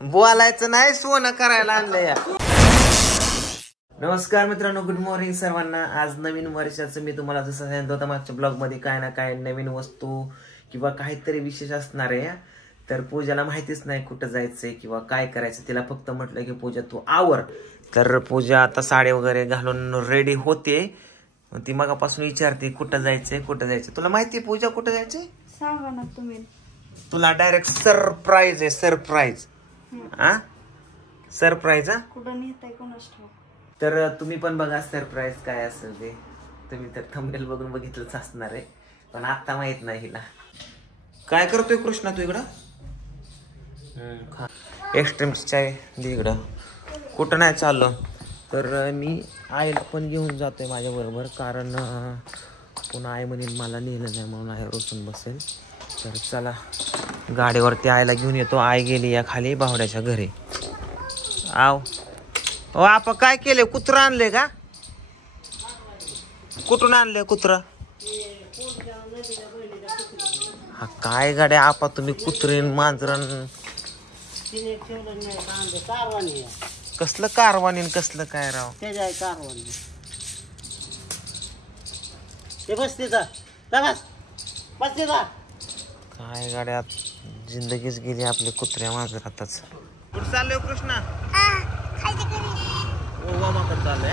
बोलायचं नाही, सोनं करायला आणलं या. नमस्कार मित्रांनो, गुड मॉर्निंग सर्वांना. आज नवीन वर्षाचं मी तुम्हाला जसं सांगितलं होतं मागच्या ब्लॉग मध्ये काय ना काय नवीन वस्तू किंवा काहीतरी विशेष असणार आहे. तर पूजाला माहितीच नाही कुठं जायचंय किंवा काय करायचं. तिला फक्त म्हटलं की पूजा तू आवर. तर पूजा आता साडी वगैरे घालून रेडी होते. ती मगापासून विचारते कुठं जायचंय कुठं जायचंय. तुला माहितीये पूजा कुठं जायचंय? सांगा ना तुम्ही. तुला डायरेक्ट सरप्राईज आहे. सरप्राईज हा सरप्राईज. हा कुठं नेताय कोणाच ठाऊक. तर तुम्ही पण बघा सरप्राईज काय असेल ते. तुम्ही तर थंबनेल बघून बघितलंच असणार आहे, पण आता माहित नाही हिला. काय करतोय कृष्णा तू इकडं? एक्स्ट्रीम चाय दे इकडं. कुठं नाही चाललो. तर मी आईला पण घेऊन जातोय माझ्या बरोबर, कारण पुन्हा आई म्हणेल मला नेलं नाही म्हणून आई रोसून बसेल. तर चला गाडीवरती आईला घेऊन येतो. आई गेली या खाली भावड्याच्या घरी. आव ओ आपा काय केले? कुत्र आणले का? कुठून आणले कुत्र? हा काय गाड्या आपा तुम्ही कुत्रीन मांजरण. कसलं कारवानी कसलं काय राव. काय गाड्यात जिंदगीच गेली आपली कुत्र्या मांजरातच. कुठं चाललोय कृष्णा? मामाकडे चाललोय.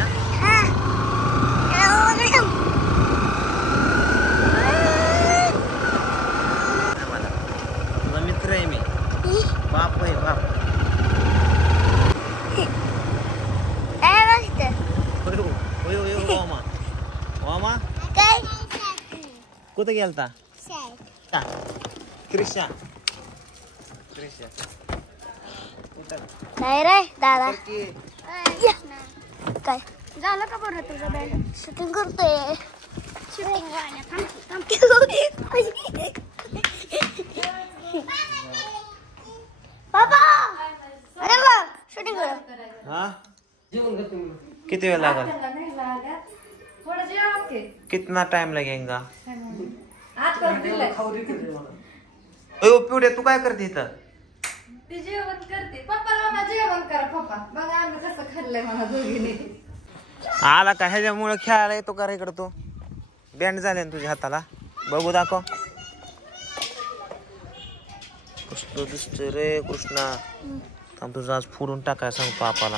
तुझा मित्र आहे मी. बाप आहे बाप. मामा मामा कुठे गेलता? क्रिशा क्रिशा नाही रे दादा. काय झालं का बरं तुझं? बँड शूटिंग करतोय. पापा अरे वा शूटिंग कर. हा किती वेळ लागल? कितना टाइम लगेगा? पिवड्या तू काय करते इथं? ती जेवण करते. पप्पाला जेवण करा. पप्पा बघा आम्ही कसं खाल्लंय मला दोघीने. आला का ह्याच्यामुळे खेळायला येतो का इकडं? तो बँड झाले ना तुझ्या हाताला. बघू दाखव. कसलं दिसतोय रे कृष्णा. थांब तुझं आज फोडून टाकाय सांग पापाला.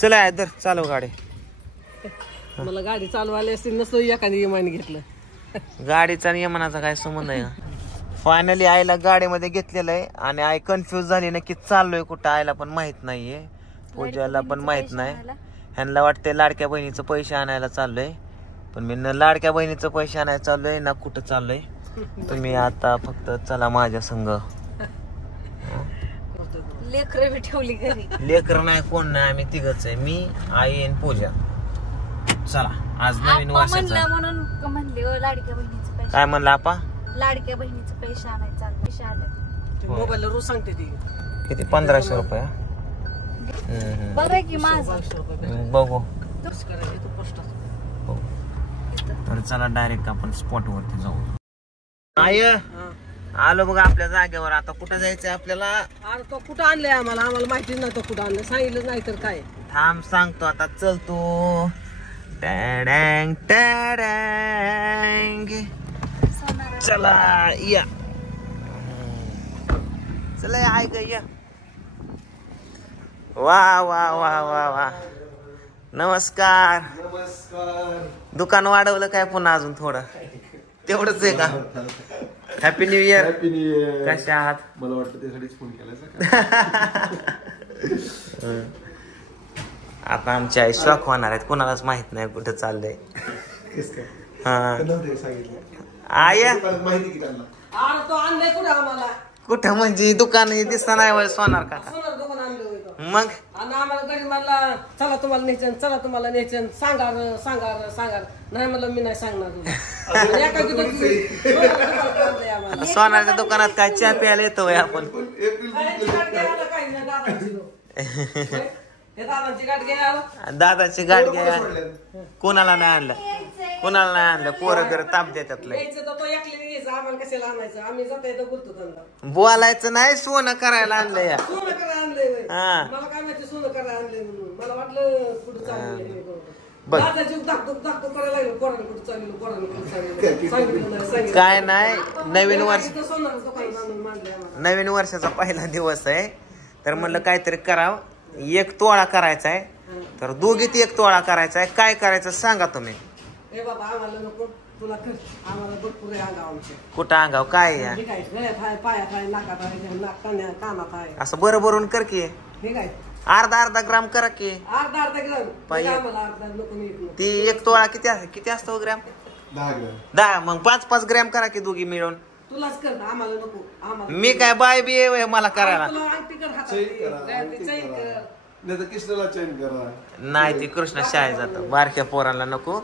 चला इधर चालव गाडी. मला गाडी चालवायला असते नसतो एखादी विमान घेतलं. गाडीचा नियमनाचा काय संबंध आहे का? फायनली आईला गाडीमध्ये घेतलेलं आहे आणि आई कन्फ्युज झाली नक्की चाललोय कुठं. आईला पण माहित नाहीये, पूजाला पण माहित नाही. ह्यांना वाटते लाडक्या बहिणीचं पैसे आणायला चाललोय, पण मी न लाडक्या बहिणीचं पैसे आणायला चाललोय ना कुठं चाललोय. तुम्ही आता फक्त चला माझ्या संग. लेकर बी ठेवली घरी. लेकर नाही कोण नाही, आम्ही तिघच आहे. मी आई आणि पूजा. चला आज नवीन वर्षाचं म्हणून म्हणले लाडक्या बहिणीचे पैसे. काय म्हणलं आपा? लाडक्या बहिणीचे पैसे आणायचे. पैसे आले मोबाईल रोज सांगते ती किती? 1500 रुपये. बघा की माझं बघू. तर चला डायरेक्ट आपण स्पॉट वरती जाऊ. आय आलो बघा आपल्या जागेवर. आता कुठं जायचंय आपल्याला? अरे तो कुठं आणलंय? आम्हाला माहितीच नाही तो कुठं आणलं. सांगितलं नाही तर काय. थांब सांगतो आता. चल तू. टॅडँग टॅडँग. चला या. चला आय ग या. वा वा वा वा वा. नमस्कार. दुकान वाढवलं काय पुन्हा अजून थोडं? तेवढंच आहे का? Happy new year. Happy new year. कशा आहात? मला वाटतं त्यासाठीच फोन केला. आता आमची आई शॉक होणार आहेत. कोणालाच माहित नाही कुठं चाललंय. हा आय माहिती की त्यांना. अरे तो आणलंय कुठं आम्हाला? कुठं म्हणजे दुकान दिसत नाही सोनार का? सोनार दुकान आणलं मग आणि आम्हाला गरीब म्हणला चला तुम्हाला न्यायचं, चला तुम्हाला न्यायचं. सांगा सांगा सांगा. नाही म्हणलं मी नाही सांगणार तुला. सोनारच्या दुकानात काय चहा प्यायला येतो आपण? दादाची गाठ घ्या. कोणाला नाही आणलं, कोणाला नाही आणलं. पोरं घर ताप देतात. बोलायचं नाही, सोनं करायला आणलं या. हा मला काय माहिती सोनं करायला आणले म्हणून मला वाटलं कुठं चाललं बघ. दाखतो करायला लागलो पोरांना कुठं चाललो पोरांना कुठं चाललो सांगितलं काय नाही नवीन वर्ष सोनार दुकान आणून मांडले आम्हाला. नवीन वर्षाचा पहिला दिवस आहे तर म्हणलं काहीतरी करावं 1 तोळा करायचा आहे तर दोघीत 1 तोळा करायचा आहे काय करायचं सांगा तुम्ही ए बाबा आम्हाला नको तुला कर आम्हाला भरपूर अंगाव आमचे कुठं अंगाव काय या हे काय गळ्यात आहे पायात आहे नाकात आहे कानात आहे असं बरं भरून कर की हे काय अर्धा ग्राम करा की अर्धा ग्राम पाहिजे. आम्हाला अर्धा नको नाही ती 1 तोळा किती असतो ग्रॅम 10 ग्रॅम 10 मग 5 ग्रॅम करा की दोघी मिळून तुलाच कर आम्हाला नको आम्हाला मी काय बाय बी आहे मला करायला तुला अंगठी कर हातात चैन करा, गळ्यातली अंगठी चैन करा. कर नाही तर कृष्णाला चैन करा. नाही ती कृष्ण शाळेत जातं बारक्या पोरांना नको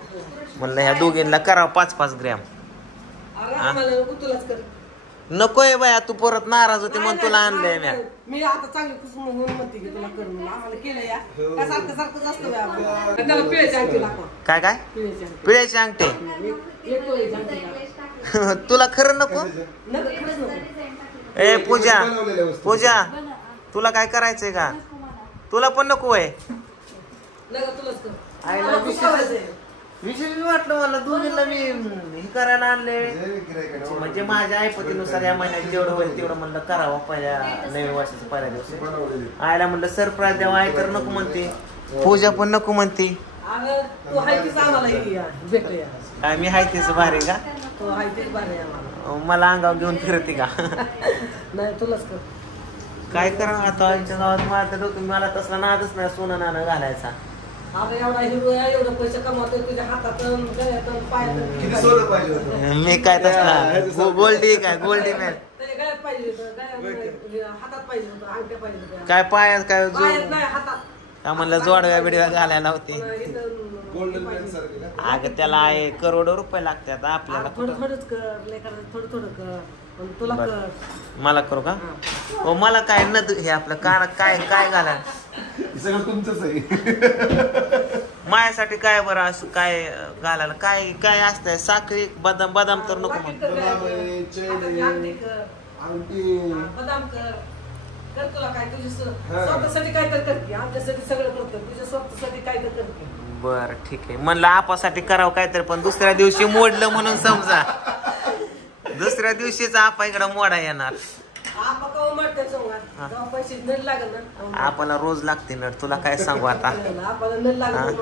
म्हणलं ह्या दोघींना करावं 5 ग्रॅम अरे आम्हाला नको तुलाच कर नकोय बाया तू परत नाराज होते म्हणून तुला आणलंय म्या मी आता चांगली खुश म्हणून म्हणते की तुला कर म्हणून आम्हाला केलं या का सारखं जास्त त्याला पिळ्याची अंगठी दाखवा काय काय पिळ्याची अंगठी पिळ्याची अंगठी एक तोळ्याची अंगठी दाखवा. तुला खरं नको नको खरंच नको ए पूजा बनवलेल्या वस्तू. पूजा तुला काय करायचंय का तुला पण नको आहे नको तुलाच कर आईला मला खुश करायचंय. विशेष वाटलं मला दोघींना मी हे करायला आणले जे गिऱ्हाईकाने म्हणजे माझ्या ऐपतीनुसार या महिन्यात जेवढं होईल तेवढं म्हणलं करावं पहिल्या नवीन वर्षाचा पहिल्या दिवशी बनवलेली. आईला म्हणलं सरप्राईज द्यावा आई तर नको म्हणते पूजा पण नको म्हणते अगं तू हाय तीच आम्हाला हे या भेट या काय मी हाय तेच भारी का तू हाय तीच बरं आहे आम्हाला मला अंगावर घेऊन फिरते का नाही तुलाच कर काय करा आता आईच्या गावात मला तर डोकं मला तसला नादच नाही सोनं नाणं घालायचा आता एवढा हिरो आहे एवढं पैसे कमावतोय तुझ्या हातात गळ्यात पायात किती सोनं पाहिजे होतं? मी काय तसला गोल्डी काय गोल्डी मॅन ते गळ्यात पाहिजे होतं गळ्यात हातात पाहिजे होतं अंगठ्या पाहिजे होत्या काय पायात काय पायात जो नाही हातात का म्हणलं जोडव्या बिडव्या घालायला होते गोल्डन मॅन सारखे का? अगं त्याला आहे करोडो रुपये लागतात आपल्याला थोडं कुठं थोडंच कर लेकराचं थोडं थोडं कर पण तुला बरं. कर मला करू का हो मला काय न हे आपलं कान काय काय घाला हे सगळं तुमचंच आहे. माझ्यासाठी काय बरं असं काय घालायला काय काय असतंय साखरी बदाम तर नको बाकी म्हणून कर बदाम आहे, चैन आहे. अंगठी कर अंगठी बदाम कर कर तुला काय तुझी स्वतःसाठी काय तर करते आमच्यासाठी सगळं करतो तुझ्या स्वतःसाठी काय तर करते बर ठीक आहे म्हणलं आपासाठी करावं काहीतरी पण दुसऱ्या दिवशी मोडलं म्हणून समजा दुसऱ्या दिवशीच आपा इकडं मोडा येणार आपा कवा म्हणते जेव्हा पैसे नळ लागल ना आपल्याला रोज लागते नट तुला काय सांगू आता आपल्याला नळ लागल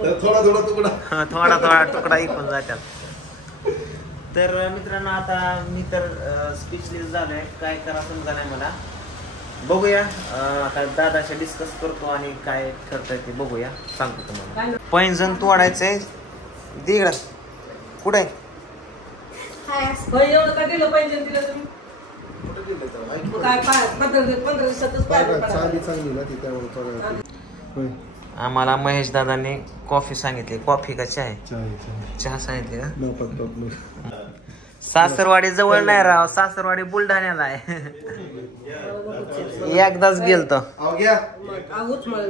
तर थोडा थोडा तुकडा थोडा थोडा तुकडा इकून जातात तर मित्रांनो आता मी तर स्पीचलेस झालोय काय करा समजा नाही मला बघूया आता दादाशी डिस्कस करतो आणि काय ठरतंय ते बघूया सांगतो तुम्हाला पैंजण तोडायचंय दिगड कुठे एवढं काय दिलं पाहिजे तिला तुम्ही कुठं गेलं त्याला? मग काय 15 दिवसातच चांगली पाहिजे चांगली ना ती त्यामुळे थोडं होय. आम्हाला महेश दादांनी कॉफी सांगितली कॉफी का चाय चालेल चहा सांगितली का नो पत्ता सासरवाडी जवळ नाही राव सासरवाडी बुलढाण्याला आहे एकदाच गेलतो अहो घ्या आहोत मला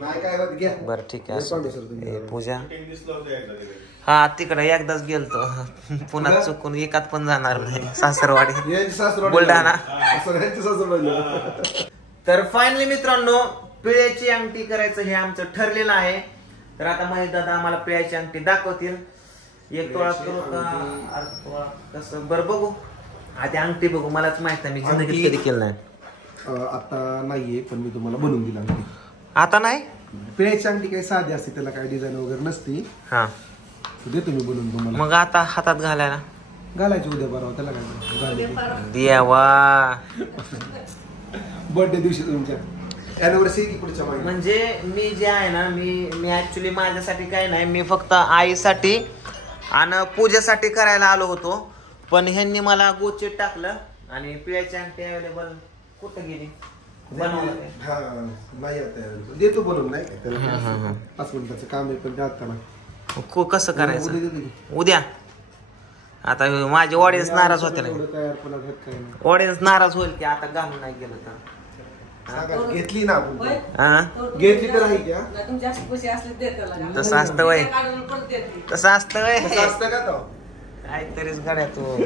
नाही काय होत घ्या बर ठीक आहे हे पाहू सर तुम्ही. हे पूजा हा तिकडे एकदाच गेलतो पुन्हा चुकून एकात पण जाणार नाही सासरवाडी यांची सासरवाडी बुलढाणा सगळ्यांची सासरवाडी तर फायनली मित्रांनो पिळ्याची अंगठी करायचं हे आमचं ठरलेलं आहे तर आता महेश दादा आम्हाला पिळ्याची अंगठी दाखवतील 1 तोळा करू का अर्धा तोळा कसं बरं बघू आधी अंगठी बघू मलाच माहित नाही मी जिंदगीत कधी केलं नाही आता नाहीये पण मी तुम्हाला बनवून दिला अंगठी आता नाही पिळ्याची अंगठी काही साधी असते त्याला काही डिझाईन वगैरे नसती हा देतो मी बनवून तुम्हाला मग आता हातात घालायला घालायची उद्या बरं त्याला काय देवा बर्थडे दिवशी तुमच्या अॅनिव्हर्सरी की पुढच्या महिन्यात म्हणजे मी जे आहे ना मी ऍक्च्युली माझ्यासाठी काय नाही मी फक्त आईसाठी आणि पूजेसाठी करायला आलो होतो पण ह्यांनी मला गोचित टाकलं आणि पिळ्याची अंगठी अवेलेबल कुठं गेली बनवलं काय? हा नाही आता देतो बनवून नाही काय त्याला 5 मिनिटाचं काम आहे पण जात ना कसं करायचं उद्या देतो की. उद्या आता माझे ऑडियन्स नाराज होते एवढं ना काय अर्पणा घेत काय नाही. ऑडियन्स नाराज होईल की आता घालून नाही गेलं तर सांगा, घेतली ना आपण हा घेतली तर आहे की हा? तुमचे असे पैसे असले देत त्याला तसं असतं वय काढून परत देते तसं असतं वय तसं असतं का तो काहीतरीच गाड्या तू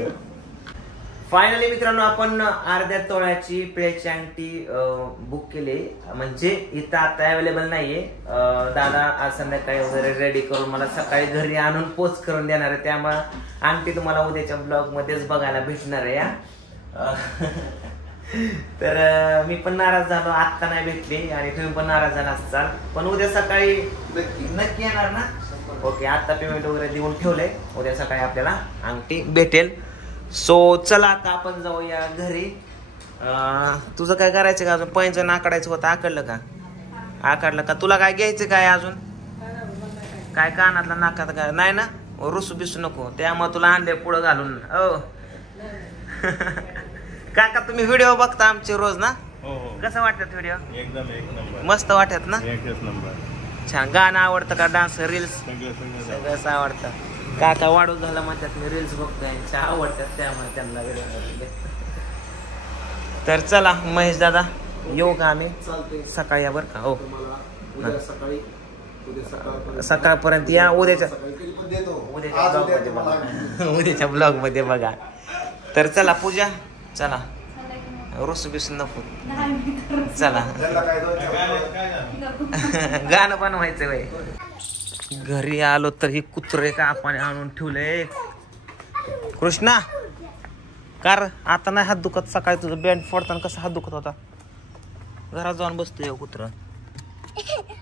फायनली मित्रांनो आपण अर्ध्या तोळ्याची पिळ्याची अंगठी बुक केली, म्हणजे इथं आता अवेलेबल नाहीये. दादा आज संध्याकाळी वगैरे रेडी करून मला सकाळी घरी आणून पोच करून देणार आहे, त्यामुळे अंगठी तुम्हाला उद्याच्या ब्लॉग मध्येच बघायला भेटणार आहे. तर मी पण नाराज झालो, आत्ता नाही भेटली आणि तुम्ही पण नाराज झाला असाल, पण उद्या सकाळी नक्की येणार ना? ओके, आता पेमेंट वगैरे देऊन ठेवलंय, उद्या सकाळी आपल्याला अंगठी भेटेल. सो चला आता आपण जाऊया घरी. तुझं काय करायचं का अजून? पैंजण आकाडायचं होतं, आकडलं का? आकडलं का? तुला काय घ्यायचं काय अजून? काय कानातला नाकात काय नाही ना? रुसू बिसू नको, त्यामुळे तुला आणले पुढं घालून. ओ काका तुम्ही व्हिडिओ बघता आमचे रोज ना? कसं वाटतात व्हिडिओ? एकदम एक नंबर, मस्त वाटत ना? एकच नंबर. छान. गाणं आवडतं का? डान्स, रील्स सगळंच आवडतं. काका वाढू झाला म्हणतात, मी रील्स बघतो, यांच्या आवडतात त्यामुळे त्यांना व्हिडिओ. तर चला महेश दादा येऊ का आम्ही? सकाळी या बरं का? हो, सकाळपर्यंत या. उद्याच्या उद्याच्या ब्लॉग मध्ये बघा. तर चला पूजा, चला रुसू बिसू नको, चला गाणं बनवायचं वय. घरी आलो तर ही कुत्रे का आपण आणून ठेवले. कृष्णा कार आता नाही हात दुखत? सकाळी तुझं बँड फोडताना कसा हात दुखत होता? घरात जाऊन बसतोय कुत्र.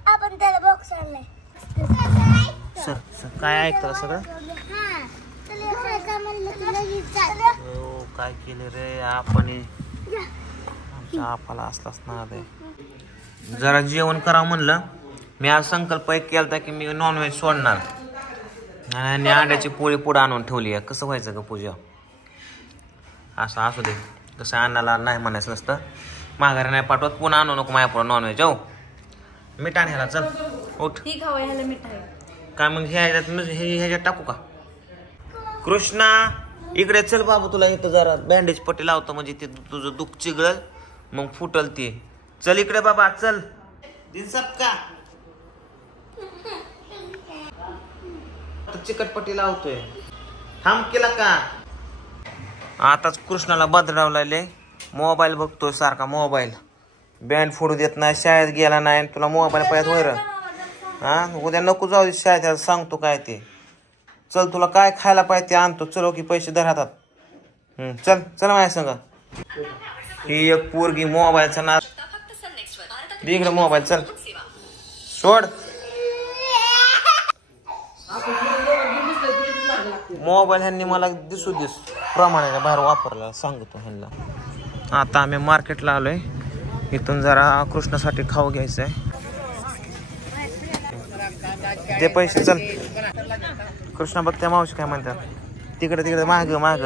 आपण त्याला बॉक्स आणलाय. सर काय ऐकतं सगळं? हो, काय केले रे आपण? आमच्या आपाला असलाच ना रे. जरा जेवण करा म्हणलं. मी आज संकल्प एक केला की मी नॉनव्हेज सोडणार, आणि अंड्याची पोळी पुढे आणून ठेवली आहे. कसं व्हायचं का पूजा? असं असू दे, कसं अन्नाला नाही म्हणायचं नसतं. माघारी नाही पाठवत, पुन्हा आणू नको माझ्या पुढं नॉनव्हेज. हो मिठा ह्याला, चल उठ. काय मग ह्याच्यात टाकू का? कृष्णा इकडे चल बाबू, तुला इथं जरा बँडेज पट्टी लावतो, म्हणजे ते तुझं दुःख चिघळल, मग फुटल ते. चल इकडे बाबा, चल. दिसत का चिकटपट्टी लावतोय, थांब केला का? आताच कृष्णाला बदलावले, मोबाईल बघतोय सारखा. मोबाईल बँड फोडू देत नाही, शाळेत गेला नाही, तुला मोबाईल पाहिजे होय रे? हा, उद्या नको जाऊ शाळेत, सांगतो काय ते. चल तुला काय खायला पाहिजे ते आणतो. चलो की पैसे धर हातात. चल चल माझ्या संग. ही एक पोरगी मोबाईलचा नाद. इकडे मोबाईल, चल सोड मोबाईल. ह्यांनी मला दिसू प्रमाणाच्या बाहेर वापरला, सांगतो ह्यांना. आता आम्ही मार्केटला आलोय, इथून जरा कृष्णासाठी खाऊ घ्यायचंय. ते पैसे चल. कृष्णा बघ त्या मावशी काय म्हणतात, तिकडे तिकडे माग माग.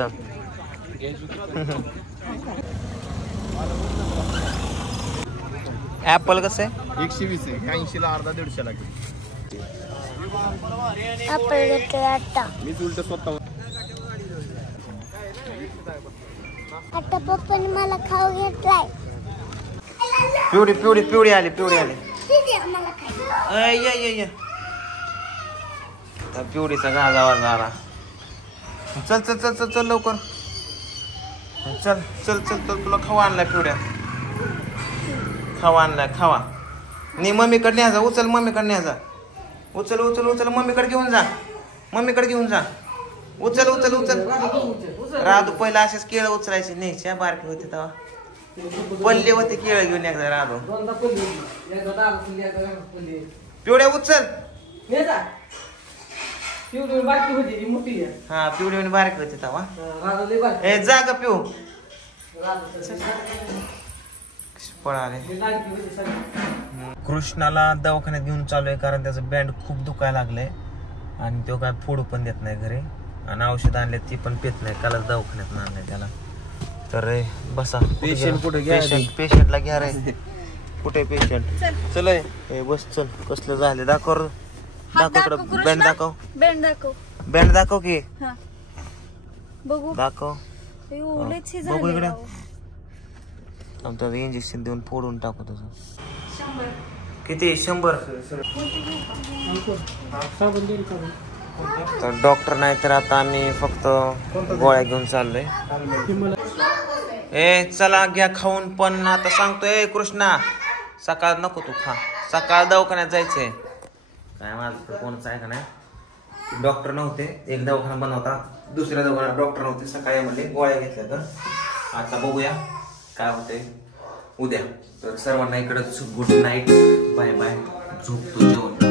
ऍपल कसं आहे? 120 आहे, 80 ला अर्धा, 150 ला. मीच उलट स्वतः. आता पप्पाने मला खाऊ घेतलाय. पिवडी पिवडी पिवडी आली, पिवडी आली. पिवडीचा गाजावा झाला. चल चल चल चल चल लवकर. चल चल चल चल, तुला खावा आणलाय पिवड्या, खावा आणलाय, खावा. नाही मम्मीकडे न्यायचा, उचल मम्मीकडे न्यायचा. उचल उचल उचल, मम्मीकडे घेऊन जा, मम्मीकडे घेऊन जा. उचल उचल उचल. राधू पहिला असेच केळं उचलायचे, न्यायच्या बारके होते तेव्हा. पल्ले होते केळं घेऊन एकदा राधू. पिवड्या उचल. हा पिवडी बारकी होती तेव्हा. ए जा ग पिऊ. पळाले. कृष्णाला दवाखान्यात घेऊन चालू आहे, कारण त्याचं बँड खूप दुखायला लागलंय आणि तो काय फोडू पण देत नाही घरी, आणि औषध आणले ती पण पेत नाही. कालच दवाखान्यात आणलंय त्याला. तर बसा. पेशंट कुठे घ्या? पेशंटला घ्या रे. कुठे पेशंट? चल बस चल. कसलं झाले? दाखव दाखव, बँड दाखव, बँड दाखव, बँड दाखव की. बघू दाखव, बघू इकडे. आमचं इंजेक्शन देऊन फोडून टाकू तुझं. किती? 100. तर डॉक्टर नाही तर आता आम्ही फक्त गोळ्या घेऊन चाललोय. ए चला घ्या खाऊन. पण आता सांगतोय कृष्णा सकाळ नको तू खा, सकाळ दवाखान्यात जायचंय. काय माझं कोणच आहे का नाही. डॉक्टर नव्हते, एक दवाखाना बंद होता, दुसऱ्या दवाखान्यात डॉक्टर नव्हते. सकाळी म्हणले गोळ्या घेतल्या. तर आता बघूया काय होतंय उद्या. तर सर्वांना इकडं गुड नाईट, बाय बाय, झोपतो जेवण.